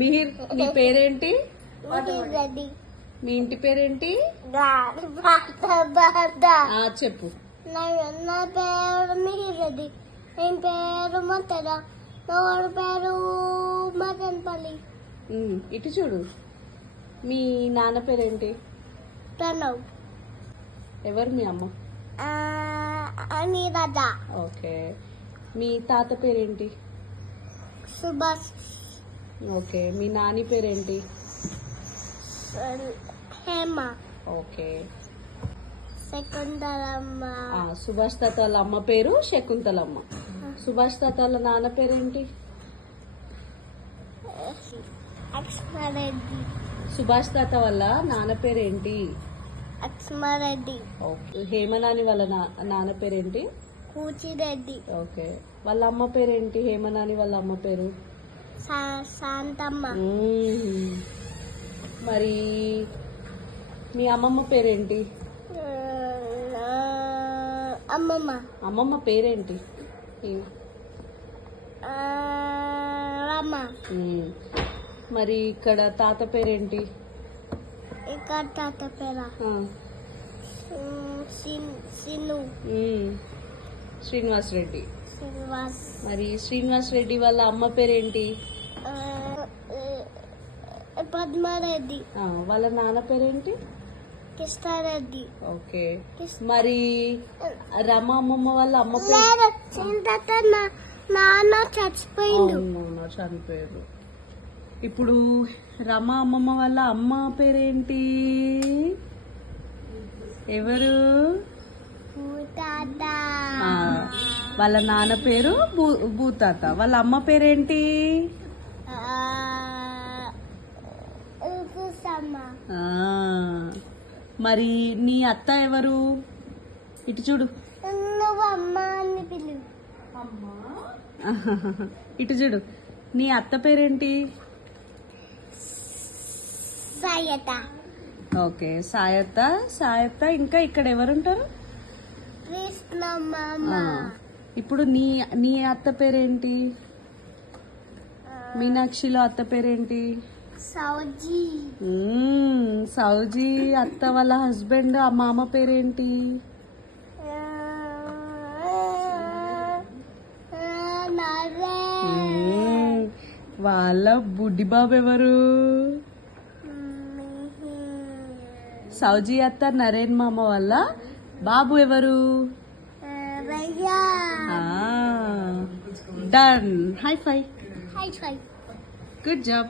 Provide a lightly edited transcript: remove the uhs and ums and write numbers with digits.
మిహిర్, నీ పేరేంటి? రెడ్డి. మీ ఇంటి పేరేంటి? చెప్పు. నా పేరు మిహిర్ రెడ్డి. నేను పేరు మతెర. నా పేరు మదన్పల్లి. ఇటు చూడు. మీ నాన్న పేరేంటి? ప్రణవ్. ఎవరు మీ అమ్మ? అనిరాధ. ఓకే. మీ తాత పేరేంటి? సుభాష్. ఓకే. మీ నాని పేరేంటి? హేమ. ఓకే. శకుంతలమ్మ. సుభాష్ తాత వాళ్ళ అమ్మ పేరు శకుంతలమ్మ. సుభాష్ తాత వాళ్ళ నాన్న పేరేంటి? అక్ష్మారెడ్డి. సుభాష్ తాత వాళ్ళ నాన్న పేరేంటి? అక్ష్మారెడ్డి. ఓకే. హేమనాని వాళ్ళ నాన్న పేరేంటి? కూచిరెడ్డి. ఓకే. వాళ్ళ అమ్మ పేరేంటి? హేమనాని వాళ్ళ అమ్మ పేరు? శాంతమ్మ. మరి మీ అమ్మమ్మ పేరేంటి? అమ్మమ్మ. అమ్మమ్మ పేరేంటి? రామ. మరి ఇక్కడ తాత పేరేంటి? ఇక్కడ తాత పేర సిను. శ్రీనివాస్ రెడ్డి. శ్రీనివాస్. మరి శ్రీనివాస్ రెడ్డి వాళ్ళ అమ్మ పేరేంటి? పద్మారెడ్డి. వాళ్ళ నాన్న పేరేంటి? కృష్ణారెడ్డి. ఓకే. మరి రమ అమ్మమ్మ వాళ్ళ అమ్మ పేరు? నాన్న చచ్చిపోయిండు. చనిపోయారు. ఇప్పుడు రమ అమ్మమ్మ వాళ్ళ అమ్మ పేరేంటి? ఎవరు? వాళ్ళ నాన్న పేరు భూతాత. వాళ్ళ అమ్మ పేరేంటి? మరి నీ అత్త ఎవరు? ఇటు చూడు. నువ్వు అమ్మ అని పిలువు. ఇటు చూడు. నీ అత్త పేరేంటి? సాయత. ఓకే. సాయత్త. సాయత్త. ఇంకా ఇక్కడ ఎవరుంటారు? కృష్ణమ్మ. ఇప్పుడు నీ అత్త పేరేంటి? మీనాక్షిలో అత్త పేరేంటి? సౌజీ. సౌజీ అత్త వాళ్ళ హస్బెండ్ ఆ మామ పేరేంటి? వాళ్ళ బుడ్డి బాబు ఎవరు? సౌజీ అత్త నరేన్ మామ వాళ్ళ బాబు ఎవరు? Done. High five. High five. Good job.